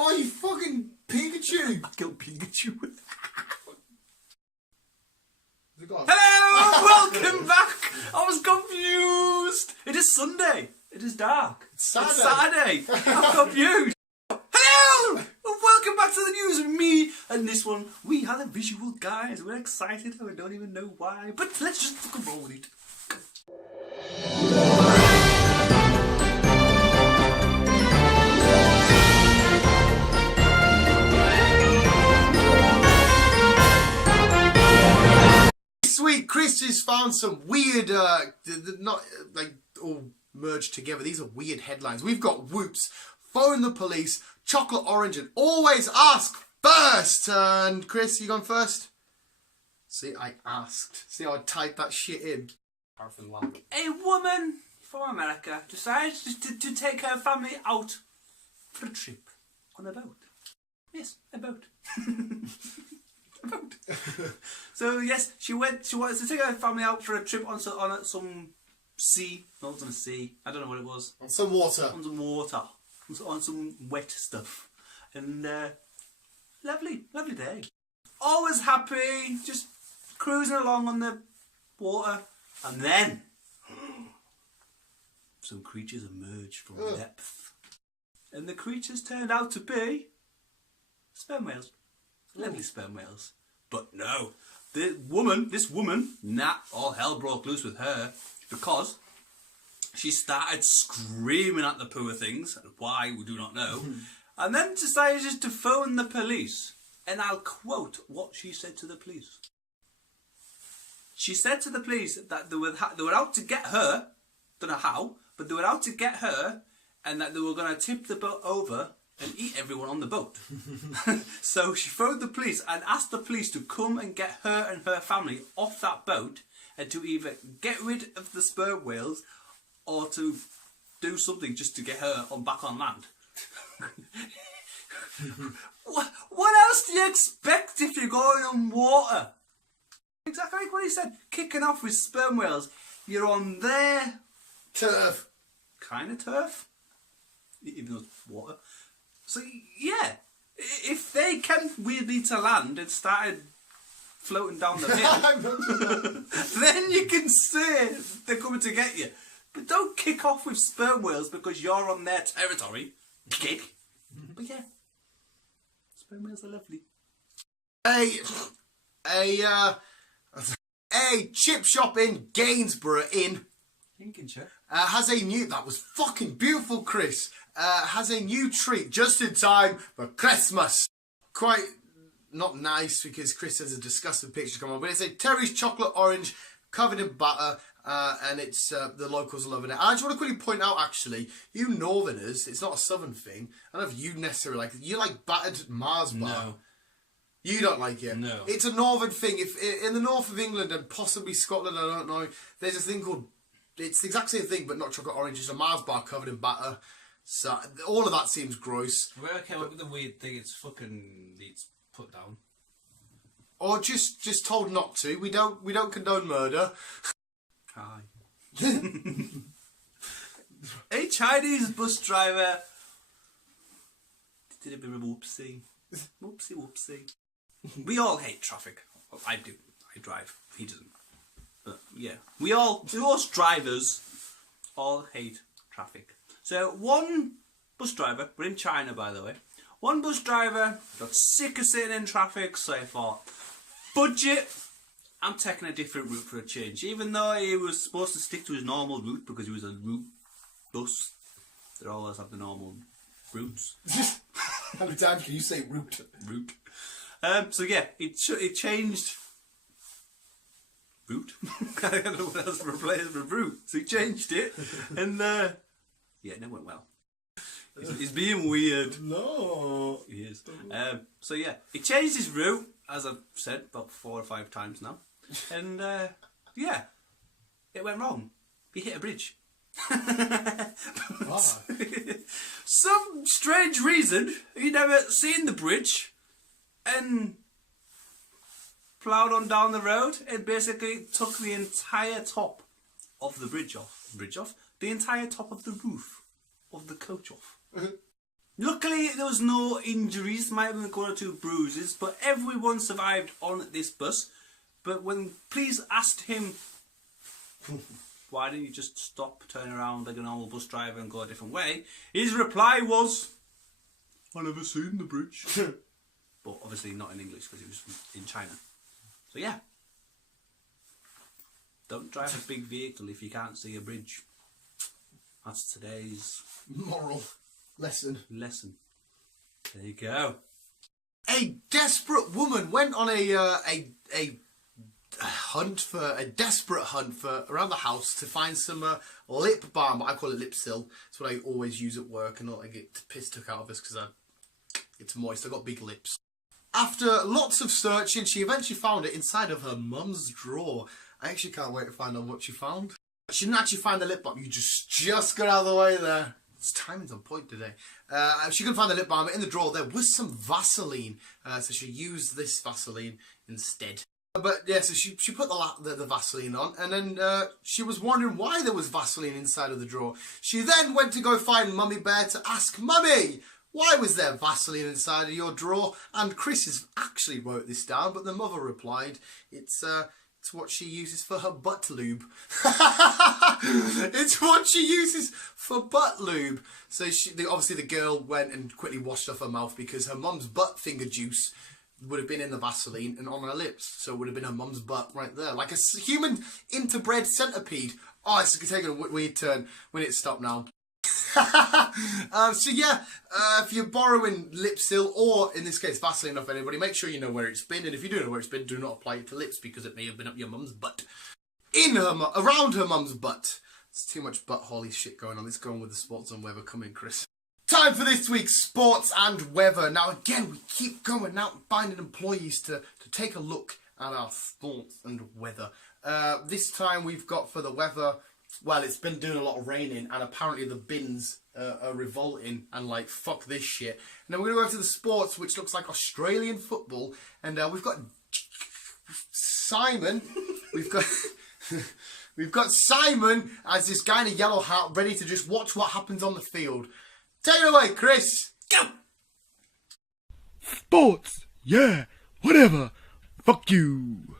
Oh, you fucking Pikachu! I killed Pikachu. Hello, Welcome back. I was confused. It is Sunday. It is dark. It's Saturday. It's Saturday. I'm confused. Hello, and welcome back to the news with me. And this one, we had a visual, guys. We're excited. I don't even know why, but let's just fucking roll with it. Sweet, Chris has found some weird, not like all merged together. These are weird headlines. We've got whoops, phone the police, chocolate orange, and always ask first. And Chris, you gone first? See, I asked. See how I typed that shit in? Paraffin lamp. A woman from America decides to take her family out for a trip on a boat. Yes, a boat. So yes, she wanted to take her family out for a trip on some sea. No, it wasn't a sea. I don't know what it was. On some water. On some water. On some wet stuff. And lovely day. Always happy, just cruising along on the water, and then some creatures emerged from the depth, and the creatures turned out to be sperm whales. Lovely sperm whales. But no, this woman, all hell broke loose with her because she started screaming at the poor things. Why, we do not know. And then decided just to phone the police. And I'll quote what she said to the police. She said to the police that they were out to get her, don't know how, but they were out to get her, and that they were going to tip the boat over and eat everyone on the boat. So she phoned the police and asked the police to come and get her and her family off that boat and to either get rid of the sperm whales or to do something just to get her back on land. What else do you expect if you're going on water? Exactly like what he said. Kicking off with sperm whales. You're on their turf. Kind of turf. Even though it's water. So, yeah, if they came weirdly to land and started floating down the hill, then you can say they're coming to get you. But don't kick off with sperm whales because you're on their territory, kid. But yeah, sperm whales are lovely. A chip shop in Gainsborough in Lincolnshire has a new, that was fucking beautiful, Chris, has a new treat just in time for Christmas. Quite not nice because Chris has a disgusting picture come on, but it's a Terry's chocolate orange covered in batter, and it's the locals are loving it. I just want to quickly point out, actually, you northerners, it's not a southern thing. I don't know if you necessarily like it. You like battered Mars bar. No. You don't like it? No. It's a northern thing. If in the north of England and possibly Scotland, I don't know, there's a thing called, it's the exact same thing but not chocolate orange. It's a Mars bar covered in batter. So all of that seems gross. We're okay with the weird thing. It's fucking needs put down. Or just told not to. We don't condone murder. Hi. A Chinese bus driver did a bit of a whoopsie. Whoopsie. We all hate traffic. Well, I do. I drive. He doesn't. But yeah, us drivers all hate traffic. So one bus driver, we're in China by the way, one bus driver got sick of sitting in traffic, so he thought, budget, I'm taking a different route for a change. Even though he was supposed to stick to his normal route because he was a route bus, they always have the normal routes. How many times can you say route? Route. So yeah, it changed route. I don't know what else to replace it with route. So he changed it, and yeah, it never went well. He's being weird. No. He is. So yeah, he changed his route, as I've said about 4 or 5 times now, and yeah, it went wrong. He hit a bridge. Some strange reason he never seen the bridge and ploughed on down the road and basically took the entire top of the bridge off. The entire top of the roof of the coach off. Luckily, there was no injuries, might have been one or two bruises, but everyone survived on this bus. But when police asked him, why didn't you just stop, turn around like a normal bus driver and go a different way? His reply was, "I never seen the bridge." But obviously not in English because he was in China. So yeah. Don't drive a big vehicle if you can't see a bridge. That's today's Moral lesson. There you go. A desperate woman went on a desperate hunt for around the house to find some lip balm. I call it Lipsil. It's what I always use at work, and I get piss took out of this because it's moist. I've got big lips. After lots of searching, she eventually found it inside of her mum's drawer. I actually can't wait to find out what she found. She didn't actually find the lip balm. You just got out of the way there. It's timing's on point today. She couldn't find the lip balm. In the drawer there was some Vaseline, so she used this Vaseline instead. But yeah, so she put the Vaseline on, and then she was wondering why there was Vaseline inside of the drawer. She then went to go find Mummy Bear to ask, "Mummy, why was there Vaseline inside of your drawer?" And Chris has actually wrote this down, but the mother replied, It's what she uses for her butt lube." It's what she uses for butt lube. So obviously the girl went and quickly washed off her mouth because her mum's butt finger juice would have been in the Vaseline and on her lips. So it would have been her mum's butt right there. Like a human interbred centipede. Oh, it's taking a weird turn. We need to stop now. So yeah, if you're borrowing Lipsil, or in this case Vaseline off anybody, make sure you know where it's been, and if you do know where it's been, do not apply it to lips because it may have been up your mum's butt. Around her mum's butt. It's too much butt-holly shit going on. Let's go on with the sports and weather. Come in, Chris. Time for this week's sports and weather. Now again, we keep going out and finding employees to take a look at our sports and weather. This time we've got for the weather, well, it's been doing a lot of raining, and apparently the bins are revolting and like, fuck this shit. And then we're going to go to the sports, which looks like Australian football, and we've got Simon. We've got Simon as this guy in a yellow hat, ready to just watch what happens on the field. Take it away, Chris. Go. Sports, yeah, whatever. Fuck you.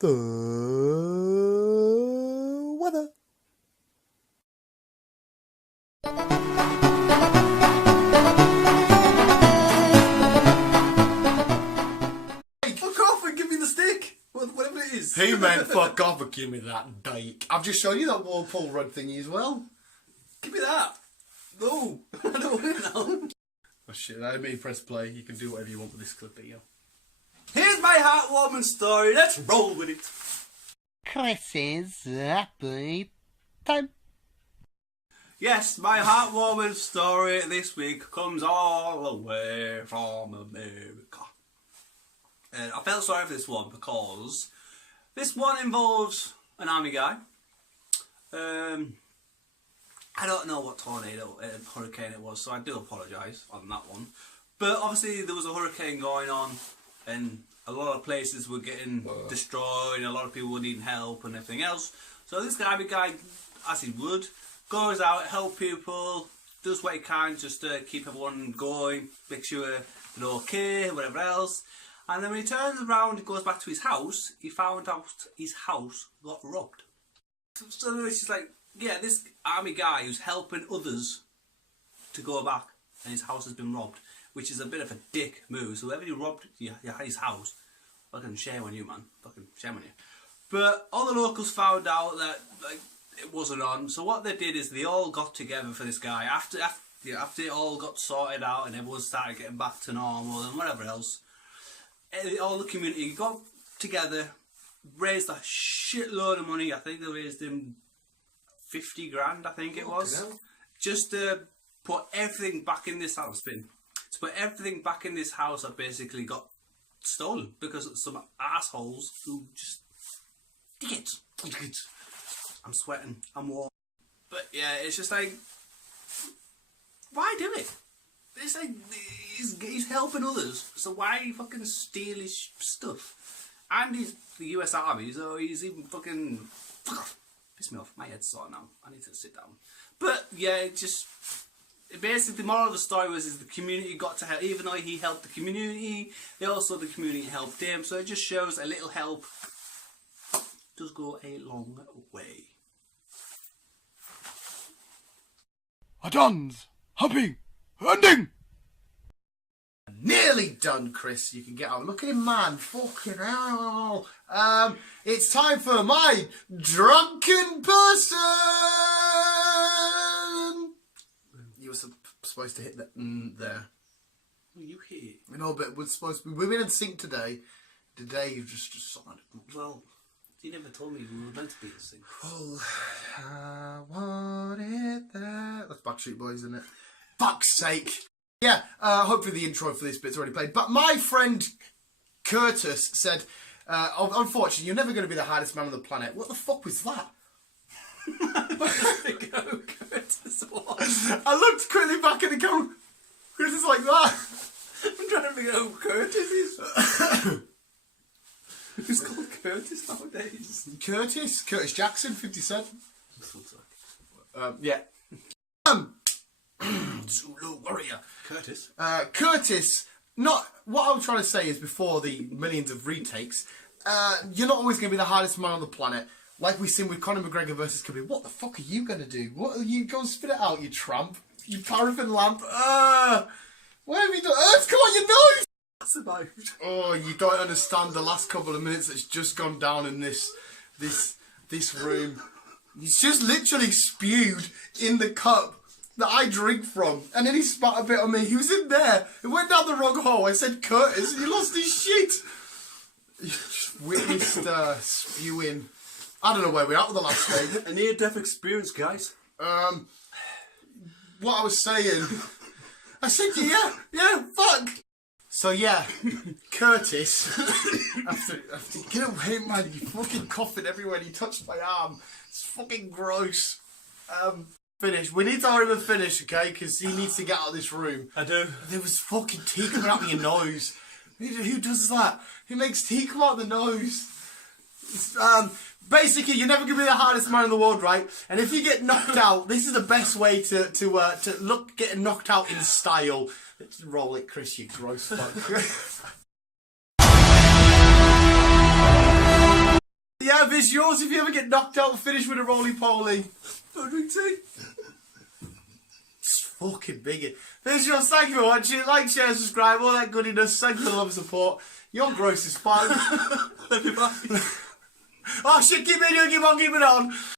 The weather. Hey, fuck off and give me the stick! Whatever it is. He meant fuck off and give me that dyke. I've just shown you that Walpole Rug thingy as well. Give me that! No! I don't want it now. Oh shit, I made press play. You can do whatever you want with this clip here. Here's my heartwarming story. Let's roll with it. Chris's happy time. Yes, my heartwarming story this week comes all the way from America. And I felt sorry for this one because this one involves an army guy. I don't know what tornado, hurricane it was, so I do apologise on that one. But obviously there was a hurricane going on, and a lot of places were getting destroyed, and a lot of people were needing help and everything else. So this army guy, as he would, goes out, help people, does what he can just to keep everyone going, make sure they're okay, whatever else. And then when he turns around and goes back to his house, he found out his house got robbed. So it's just like, yeah, this army guy who's helping others to go back, and his house has been robbed, which is a bit of a dick move. So whoever you robbed his house, fucking shame on you, man. Fucking shame on you. But all the locals found out that like it wasn't on. So what they did is they all got together for this guy after it all got sorted out and everyone started getting back to normal and whatever else. All the community got together, raised a shitload of money. I think they raised him 50 grand, I think it was. Just to put everything back in this house. To put everything back in this house that basically got stolen because of some assholes who just dig it. I'm sweating, I'm warm. But yeah, it's just like, why do it? It's like, he's helping others, so why fucking steal his stuff? And he's the US Army, so he's even fucking, fuck off. Piss me off. My head's sore now. I need to sit down. But yeah, basically the moral of the story was the community got to help. Even though he helped the community, the community helped him. So it just shows a little help does go a long way. Adons, humping, hunting. Nearly done, Chris. You can get out. Look at him, man. Fucking hell. It's time for my drunken person. You were supposed to hit that there. Well, you here? No, but we're supposed to be women in sync today. Today you've just decided. Well, you never told me we were meant to be in sync. Oh, I want it there. That's Backstreet Boys, isn't it? Fuck's sake. Yeah, hopefully the intro for this bit's already played. But my friend Curtis said, unfortunately, you're never going to be the hardest man on the planet. What the fuck was that? Curtis was. I looked quickly back at the camera. Curtis like that. I'm trying to figure out who Curtis is. Who's called Curtis nowadays? Curtis Jackson, 57. Yeah. Zulu warrior. Curtis. Curtis, not what I'm trying to say is before the millions of retakes, you're not always going to be the hardest man on the planet. Like we've seen with Conor McGregor versus Chippy. What the fuck are you going to do? What are you go spit it out, you tramp? You paraffin lamp. What have you done? It's come on your nose! That's about. Oh, you don't understand the last couple of minutes that's just gone down in this room. He's just literally spewed in the cup that I drink from, and then he spat a bit on me. He was in there. It went down the wrong hole. I said Curtis, and he lost his shit. You just witnessed spewing. I don't know where we're at with the last thing. A near-death experience, guys. What I was saying, I said yeah, fuck. So yeah, Curtis, after get away, man, you fucking coughing everywhere and you touched my arm. It's fucking gross. Finish. We need to hurry and finish, okay? Because he needs to get out of this room. I do. There was fucking tea coming out of your nose. Who does that? Who makes tea come out of the nose? Basically, you're never going to be the hardest man in the world, right? And if you get knocked out, this is the best way to look getting knocked out in style. Let's roll it, Chris, you gross fuck. Yeah, this yours if you ever get knocked out, finish with a roly-poly. Don't drink tea. It's fucking big. This yours, thank you for watching. Like, share, subscribe, all that goodiness. Thank you for the love and support. You're gross as fuck. Love you, bye. Oh shit, keep it on, keep it on.